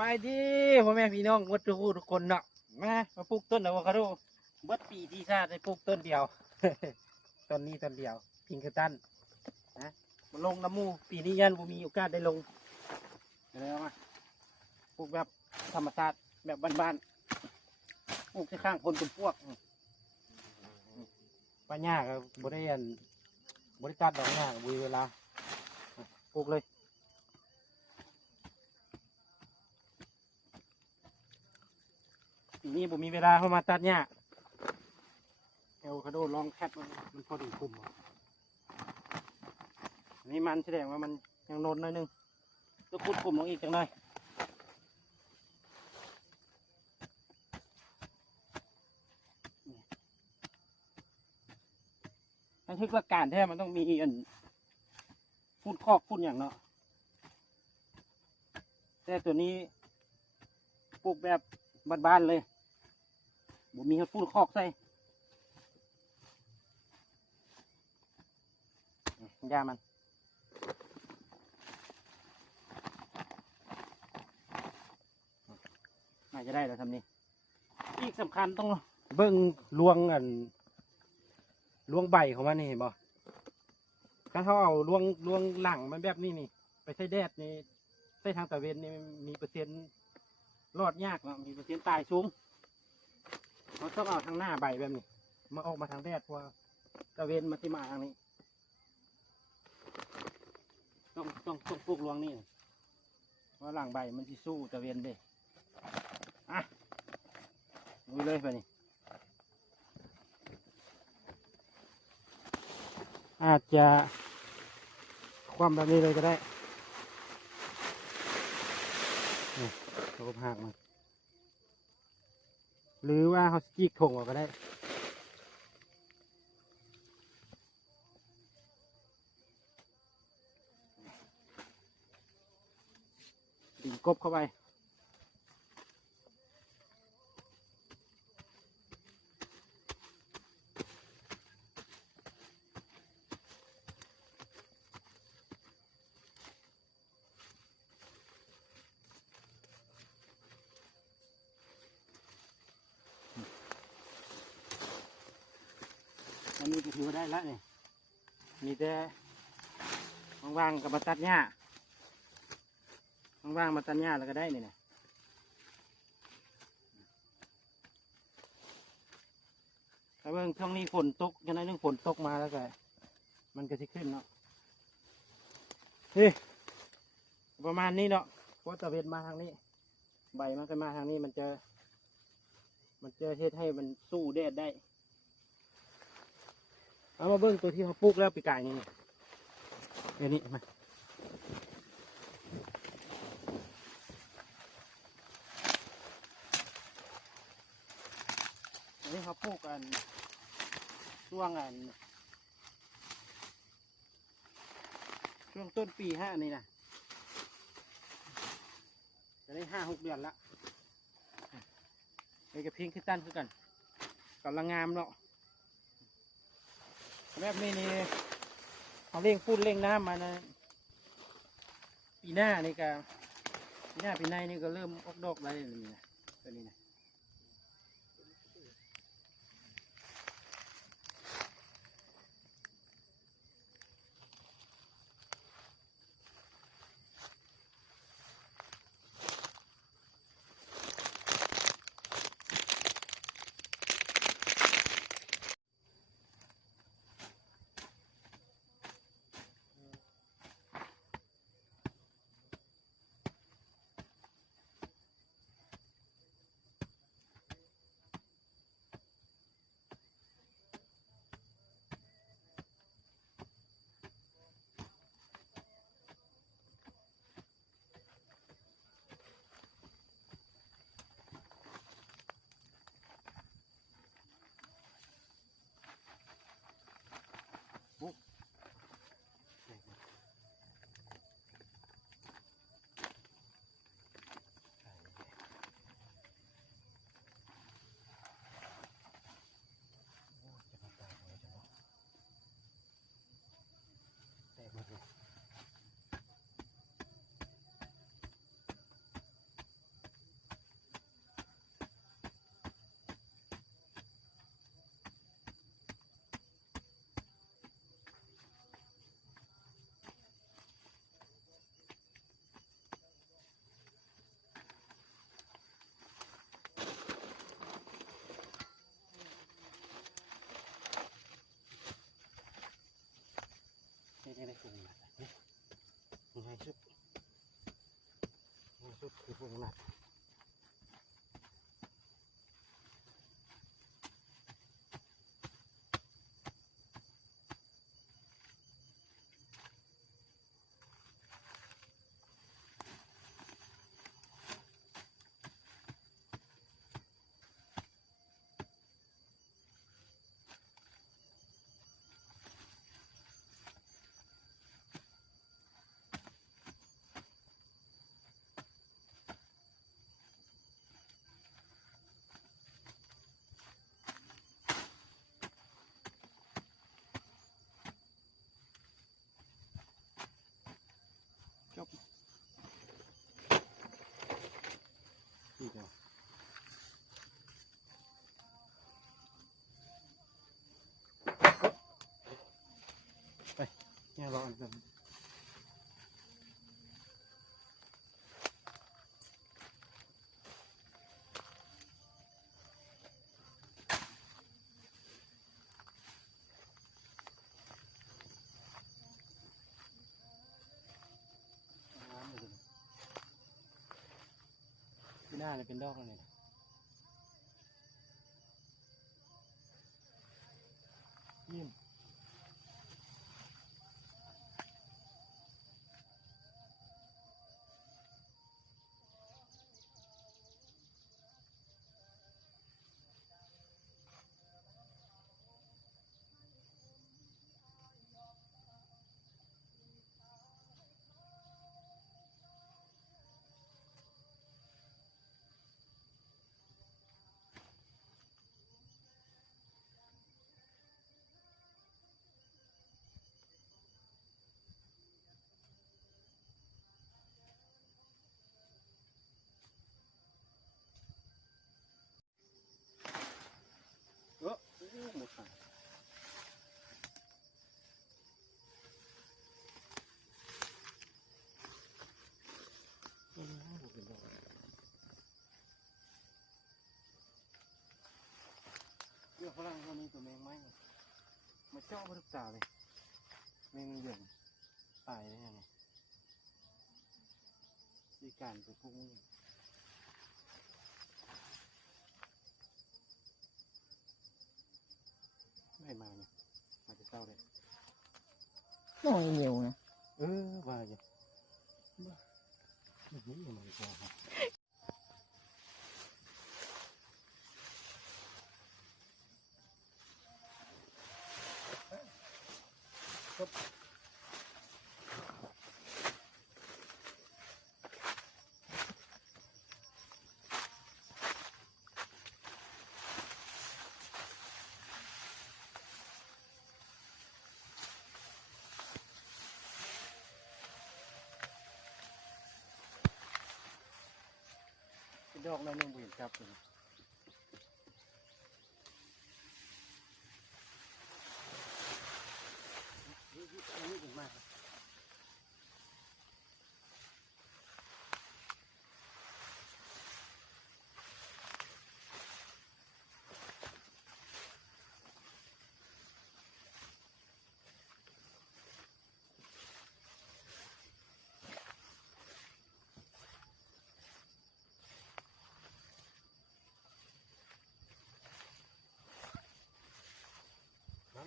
บายดีพ่อแม่พี่น้องวัดทุกคนเนาะมาปลูกต้นอะโวคาโดเบิดปีที่ชาติได้ปลูกต้นเดียว ต้นนี้ต้นเดียวพิงค์ตันนะมาลงน้ำมูปีนี้ยันผมมีโอกาสได้ลงอะไรมาปลูกแบบธรรมชาติแบบบ้านๆปลูกที่ข้างคนเป็นพวกป้าหญ้าก็บริเวณบริการดอกหญ้าก็มีเวลาปลูกเลยปีนี้ผมมีเวลาเข้ามาตัดหญ้าอะโวคาโดลองแคปมันพอดีคุมอันนี้มันแสดงว่ามันยังโนนหน่อยนึงต้องขุดคุมลงอีกจังหน่อยถ้าทึกหลักการแท้มันต้องมีอันพูดคอกพูดอย่างเนาะแต่ตัวนี้ปลูกแบบบ้านๆเลยบ่มีพูดคอกใส่ยามันน่าจะได้แล้วทำนี้อีกสำคัญต้องเบิ่งลวงลวงใบของมันนี่เห็นบ่ถ้าเขาเอาลวงหลังมันแบบนี้นี่ไปใส่แดดนี่ใส่ทางตะเวนนี่มีเปอร์เซ็นต์รอดยากเนาะมีเปอร์เซ็นต์ตายสูงเขาต้องเอาทางหน้าใบแบบนี้มาออกมาทางแดดเพราะตะเวนมาที่มาทางนี้ต้องปลูกลวงนี่เพราะหลังใบมันที่สู้ตะเวนเด้อ่ะดูเลยไปนี่อาจจะความแบบนี้เลยก็ได้นี่ตัวหักมันหรือว่าเขาจีกถงออกก็ได้ดิ่งกบเข้าไปอันนี้ก็ถือว่าได้แล้วนี่มีแต่ว่างๆกับมาตัดหญ้าว่างๆมาตัดหญ้าแล้วก็ได้นี่นะแต่เมื่อช่วงนี้ฝนตกยังไงเรื่องฝนตกมาแล้วก็มันก็จะขึ้นเนาะเฮ้ยประมาณนี้เนาะเพราะตะเวนมาทางนี้ใบมันก็มาทางนี้มันจะเฮ็ดให้มันสู้แดดได้เอามาเบิ้งตัวที่เขาปลูกแล้วปีกายนี่เดี๋ยวนี้มาอันนี้เขาปลูกกันช่วงต้นปี5นี่นะจะได้5-6 เดือนละไอ้กระพิงขึ้นตั้นคือกันกำลังงามเนาะแบบนี้นี่เขาเร่งพูดเร่งน้ำมานะปีหน้านี่ก็ปีในนี่ก็เริ่มออกดอกอะไรนี่นะตัวนี้นะ สุดคือพวกนั้นจบอีกแล้วไปเนี่ยรออันกันที่หน้าเนี่ยเป็นดอกแล้วเนี่ยยิ้มโอ้หมดค่ะเรื่องฝรั่งตัวนี้ตัวแมงไม้มาเจาะมาทุกตาเลยแมงเหยื่อตายได้ยังไงมีการไปพุ่งไม่มาเนี่ยมาจะเศร้าเลย น้อยnhiều nè ว่าอย่างนี้ยังไม่พอครับดอกนั้นยังเห็นจับเลยนี่ถึงมาก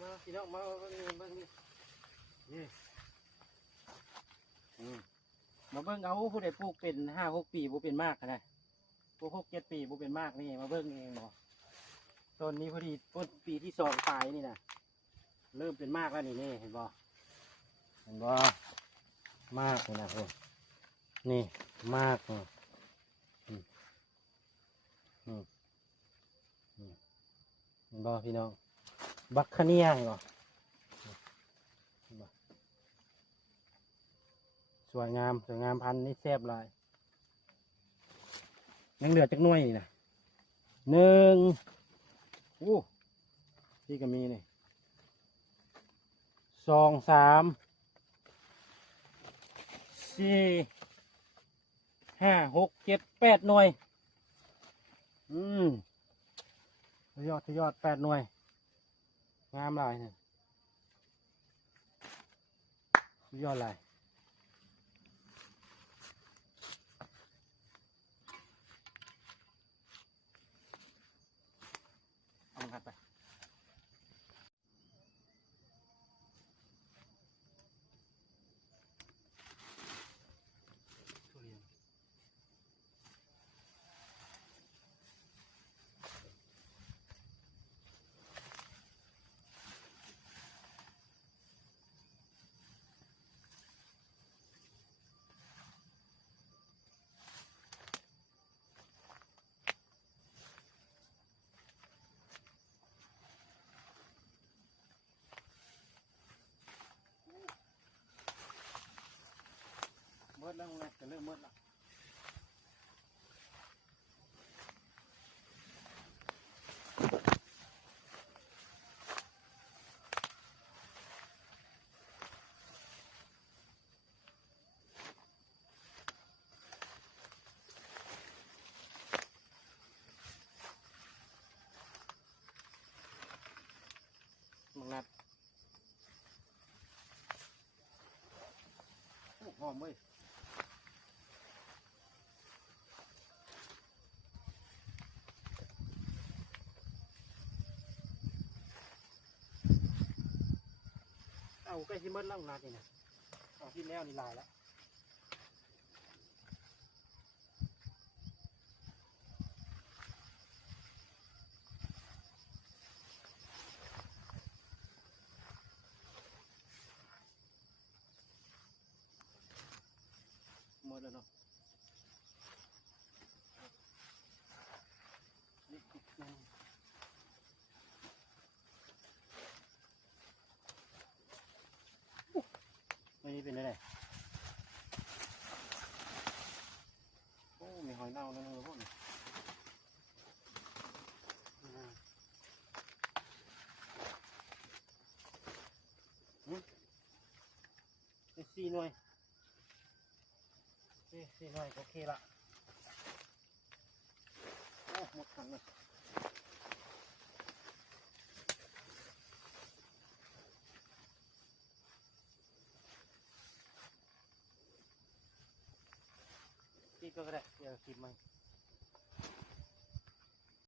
มาพี่น้องมาเบิ่งนี่นี่มาเบิ่งเอาผู้ใดปลูกเป็น5-6 ปีบ่เป็นมากนะปลูก6-7 ปีบ่เป็นมากนี่มาเบิ่งเองเนาะต้นนี้พอดีต้นปีที่2ปลายนี่นะเริ่มเป็นมากแล้วนี่เห็นบ่มากเลยนะพวกนี่มากเห็นบ่พี่น้องบักขะเนียงเหรอสวยงามพันธุ์นี่แซ่บหลายยังเหลือจักหน่วยนี่นะ1ที่ก็มีนี่2 3 4 5 6 7 8หน่วยทยอด8หน่วยงามหลายเนี่ยยอดหลาย หัดไปทุเรียนเมื่อแล้วไงจะเริ่มเมื่อละมังนัดโอ้หอมเว้ยเอาใกล้ที่เมื่อแล้วมังนัดนี่นะเอาที่แล้วนี่ลายแล้วหมดแล้วเนาะนี่อีกหนึ่งไม่นี่เป็นอะไรโอ้มีหอยเน่าแล้วนะพวกนี้เป็น4 หน่วย4 หน่วยโอเคละโอ้หมดถังเลยที่ก็ได้เดี๋ยวคลิปมัน